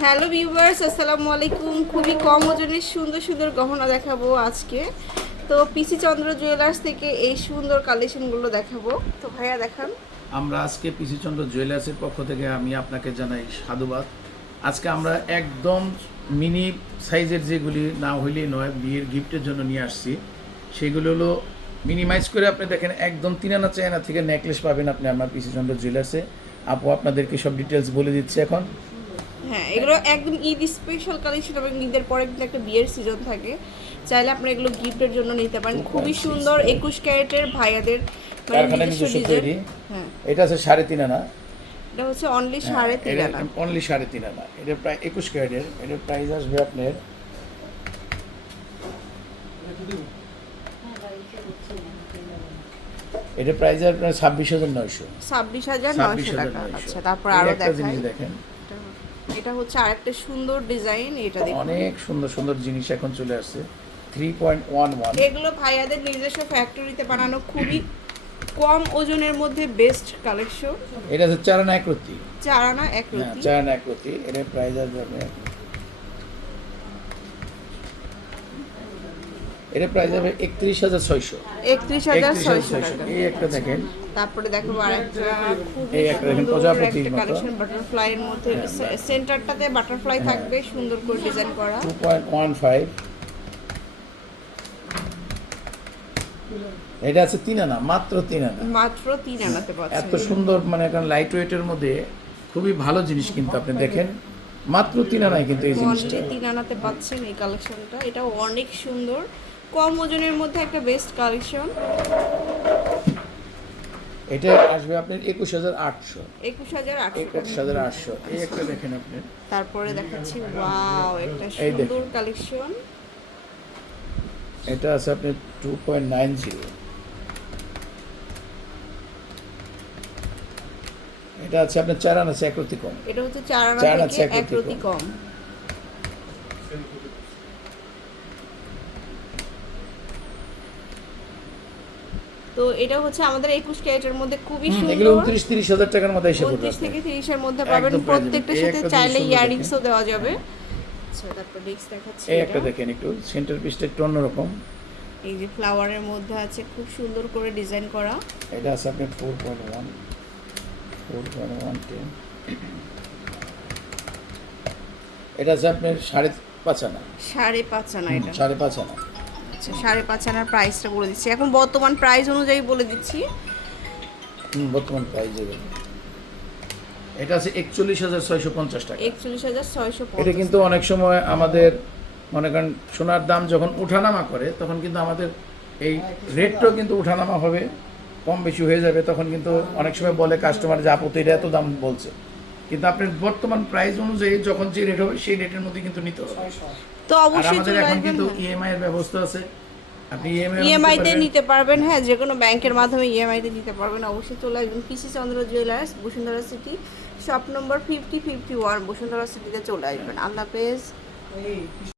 Hello viewers আসসালামু আলাইকুম খুবই কম ওজনের সুন্দর সুন্দর গহনা দেখাবো আজকে তো পিসি চন্দ্র জুয়েলার্স থেকে এই সুন্দর কালেকশনগুলো দেখাবো তো ভাইয়া দেখান আমরা আজকে পিসি চন্দ্র জুয়েলার্সের পক্ষ থেকে আমি আপনাকে জানাই সাধুবাদ আজকে আমরা একদম মিনি সাইজের যেগুলি না হইলেই নয় বিয়ের গিফটের জন্য নিয়ে আসছি সেগুলো হলো মিনিমাইজ করে আপনি দেখেন একদম তিন আনা চায়না থেকে নেকলেস পাবেন আপনি আমার পিসি চন্দ্র জুয়েলার্সে আপু আপনাদেরকে সব ডিটেলস বলে দিচ্ছি এখন। হ্যাঁ এগুলো একদম ঈদ স্পেশাল কালেকশন এবং ঈদের পরে কিন্তু একটা বিয়ের সিজন থাকে। চাইলে আপনি এগুলো গিফটের জন্য নিতে পারেন। খুবই সুন্দর একুশ ক্যারেটের ভাইয়াদের মানে কারখানা নিজস্ব তৈরি। হ্যাঁ। এটা আছে সাড়ে তিন আনা। এটা হচ্ছে অনলি সাড়ে তিন আনা। অনলি সাড়ে তিন আনা। এটা প্রায় একুশ ক্যারেটের। এটার প্রাইস আসবে আপনার এটা প্রাইস আপনার ছাব্বিশ হাজার নয়শো। ছাব্বিশ হাজার নয়শো টাকা। আচ্ছা তারপর আরও একটা দেখাই। জিনিস দেখেন। এটা- হচ্ছে আরেকটা সুন্দর ডিজাইন এটা দেখুন। অনেক সুন্দর সুন্দর জিনিস এখন চলে আসছে। Three point one one. এগুলো ভাইয়াদের নিজস্ব ফ্যাক্টরিতে বানানো খুবই কম ওজনের মধ্যে বেস্ট কালেকশন এটা হচ্ছে চারানা একরত্তি। চারানা এক হ্যাঁ চারানা একরত্তি। এটার প্রাইস আসবে এটা প্রাইস হবে একত্রিশ হাজার ছয়শো। একত্রিশ হাজার ছয়শো ছয়শো। এই একটা দেখেন। তারপরে দেখো আরেকটা খুবই এই একটা দেখেন, সুন্দর প্রজাপতির একটা মতো। কালেকশন বাটারফ্লাই এর মধ্যে হ্যাঁ, সেন্টারটাতে বাটারফ্লাই থাকবে সুন্দর করে ডিজাইন করা। টু পয়েন্ট ওয়ান ফাইভ এটা আছে তিন আনা মাত্র তিন আনা। মাত্র তিন আনাতে পাচ্ছেন। এত সুন্দর মানে এখন লাইট ওয়েটের মধ্যে খুবই ভালো জিনিস কিন্তু আপনি দেখেন। মাত্র তিন আনায় কিন্তু এই জিনিসটা। তিন আনাতে পাচ্ছেন এই কালেকশনটা এটাও অনেক সুন্দর। কম ওজনের মধ্যে একটা বেস্ট কালেকশন এটা আসবে আপনার একুশ হাজার আটশো। একুশ হাজার একুশ হাজার আটশো। এই একটা দেখেন আপনি। তারপরে দেখাচ্ছি ওয়াও একটা সুন্দর কালেকশন এটা আছে আপনার টু পয়েন্ট নাইন জিরো এটা আছে আপনার চার আনা আছে একরতি কম এটা হচ্ছে চার আনা থেকে থেকে কম। তো এটা হচ্ছে আমাদের একুশ ক্যারেটের মধ্যে খুবই সুন্দর। উনত্রিশ তিরিশ হাজার টাকার মধ্যে এসে উনত্রিশ। থেকে তিরিশের মধ্যে পাবেন। প্রত্যেকটার সাথে চাইলে ইয়ারিংসও দেওয়া যাবে। আচ্ছা তারপর নেক্সট দেখাচ্ছি এই এটা। একটা দেখেন একটু সেন্টার পিসটা একটু অন্যরকম। এই যে ফ্লাওয়ারের মধ্যে আছে খুব সুন্দর করে ডিজাইন করা। এটা আছে আপনার four point one four point one ten এটা আছে আপনার সাড়ে পাঁচ আনা। সাড়ে পাঁচ আনা এটা। সাড়ে পাঁচ আনা। আচ্ছা সাড়ে পাঁচ আনার প্রাইসটা বলে দিচ্ছি। এখন বর্তমান প্রাইস অনুযায়ী বলে দিচ্ছি। বর্তমান প্রাইস এটা আছে একচল্লিশ হাজার ছয়শো পঞ্চাশ টাকা। একচল্লিশ হাজার ছয়শো এটা কিন্তু অনেক সময় আমাদের মনে করেন সোনার দাম যখন উঠানামা করে তখন কিন্তু আমাদের এই রেটটাও কিন্তু উঠানামা হবে। কম বেশি হয়ে যাবে তখন কিন্তু অনেক সময় বলে কাস্টমার যে আপত্তি এটা এত দাম বলছে। কিন্তু আপনার বর্তমান প্রাইস অনুযায়ী যখন যে রেট হবে সেই রেটের মধ্যে কিন্তু নিতে হবে। তো অবশ্যই আমাদের চলে এখন কিন্তু ইএমআই এর ব্যবস্থা আছে। আপনি ইএমআই ইএমআই তে নিতে পারবেন। হ্যাঁ যে কোনো ব্যাংকের মাধ্যমে ইএমআই তে নিতে পারবেন অবশ্যই চলে আসবেন। PC Chandra jewellers Bashundhara city shop number fifty fifty one Bashundhara সিটিতে চলে আসবেন। আল্লাহ হাফেজ।